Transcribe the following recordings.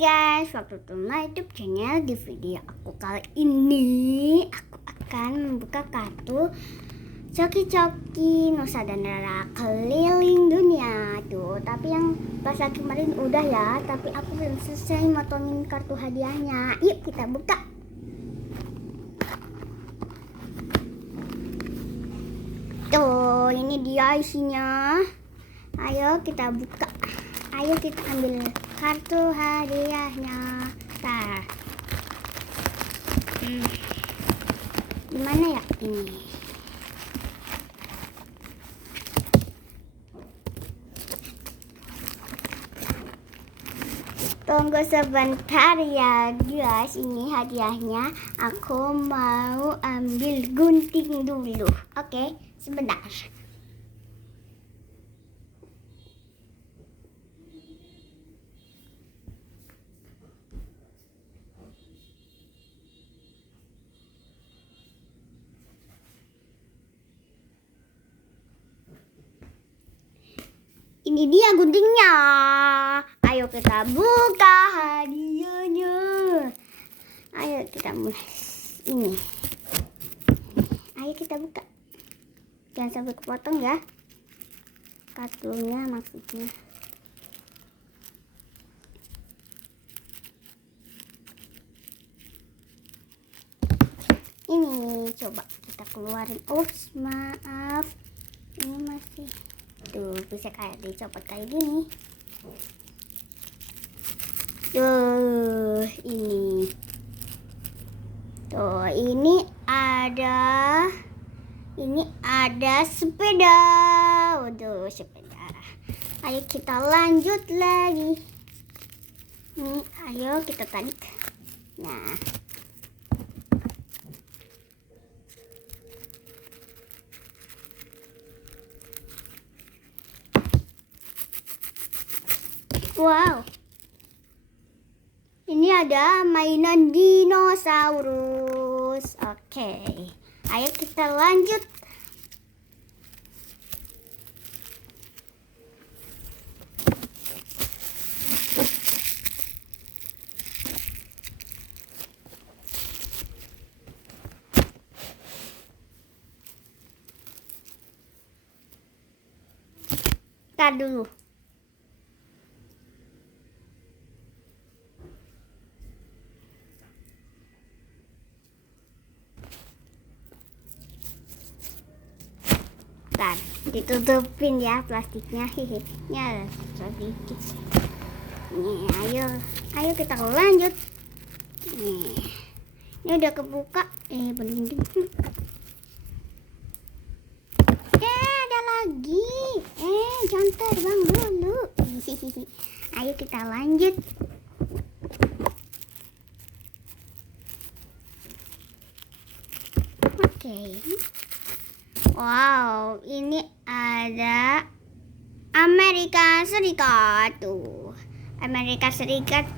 guys, welcome to my YouTube channel. Di video aku kali ini aku akan membuka kartu coki-coki Nusa dan Rara keliling dunia tuh. Tapi yang pas lagi kemarin udah ya, tapi aku belum selesai motongin kartu hadiahnya. Yuk kita buka. Tuh, ini dia isinya. Ayo kita buka. Ayo kita ambil kartu hadiahnya. Tar. Gimana ya ini? Tunggu sebentar ya guys, ini hadiahnya. Aku mau ambil gunting dulu. Oke, sebentar. Ini dia guntingnya. Ayo kita buka hadiahnya. Ayo kita mulai. Ini. Ayo kita buka. Jangan sampai kepotong ya. Kartunya maksudnya. Ini coba kita keluarin. Ups, maaf. Ini masih. Tuh, bisa kayak dicopot kayak gini. Tuh, ini. Tuh, ini ada sepeda. Waduh, sepeda. Ayo kita lanjut lagi. Nih, ayo kita tarik. Nah. Wow, ini ada mainan dinosaurus. Oke, ayo kita lanjut. Tar dulu. Ditutupin ya plastiknya. Ya sedikit. Nih, ayo kita lanjut. Nih, ini udah kebuka. Belum. Ada lagi. Jangan terbang dulu. Ayo kita lanjut. Oke. Wow, ini ada Amerika Serikat tuh. Amerika Serikat.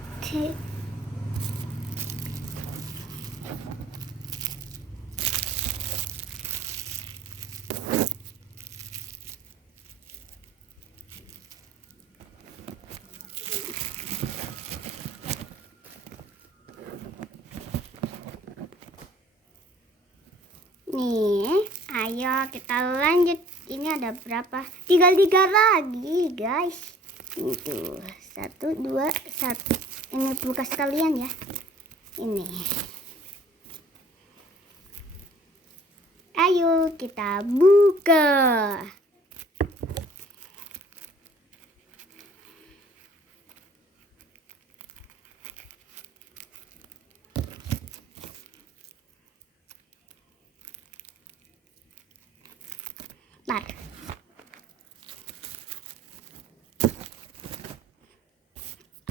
Nih, ayo kita lanjut. Ini ada berapa? Tinggal 3 lagi, guys. Itu 1, 2, 1. Ini buka sekalian ya. Ini. Ayo kita buka.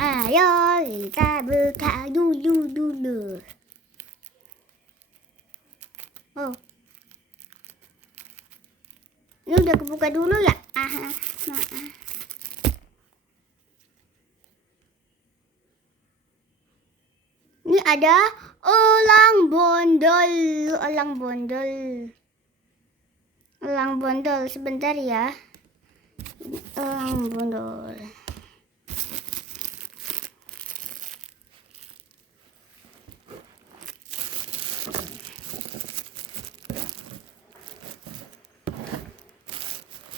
Ayo kita buka dulu. Oh, ini udah kebuka dulu ya. Ini ada elang bondol. Sebentar ya. Elang bondol.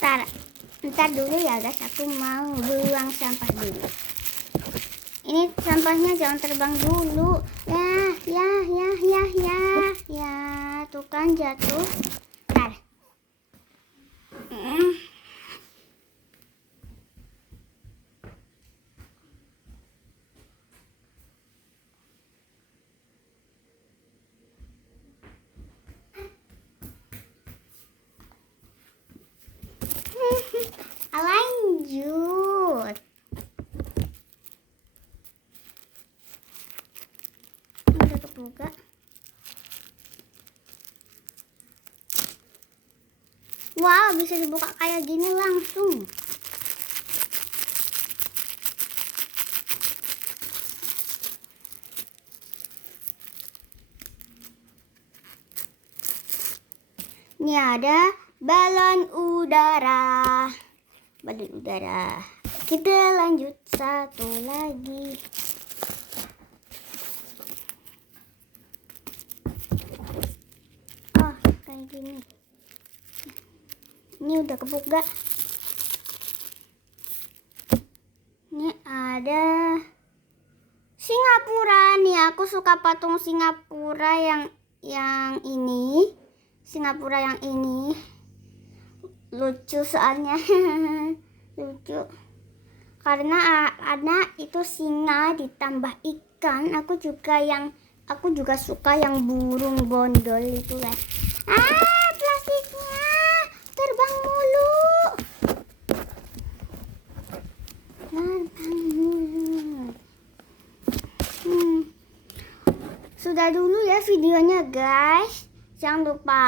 Ntar dulu ya guys, aku mau buang sampah dulu. Ini sampahnya jangan terbang dulu. Ya, tuh kan jatuh. Ntar. Lanjut. Udah kebuka. Wow, bisa dibuka kayak gini langsung. Ini ada balon udara. Kita lanjut satu lagi. Oh, kayak gini. Ini udah kebuka. Ini ada Singapura nih. Aku suka patung Singapura yang ini. Singapura yang ini lucu soalnya. Lucu karena itu singa ditambah ikan. Aku juga suka yang burung bondol itu ya. Plastiknya terbang mulu. Sudah dulu ya videonya guys. Jangan lupa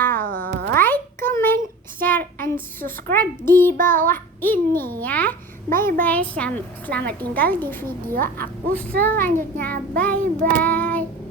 like, comment, share, and subscribe di bawah ini ya. Bye-bye. Selamat tinggal di video aku selanjutnya. Bye-bye.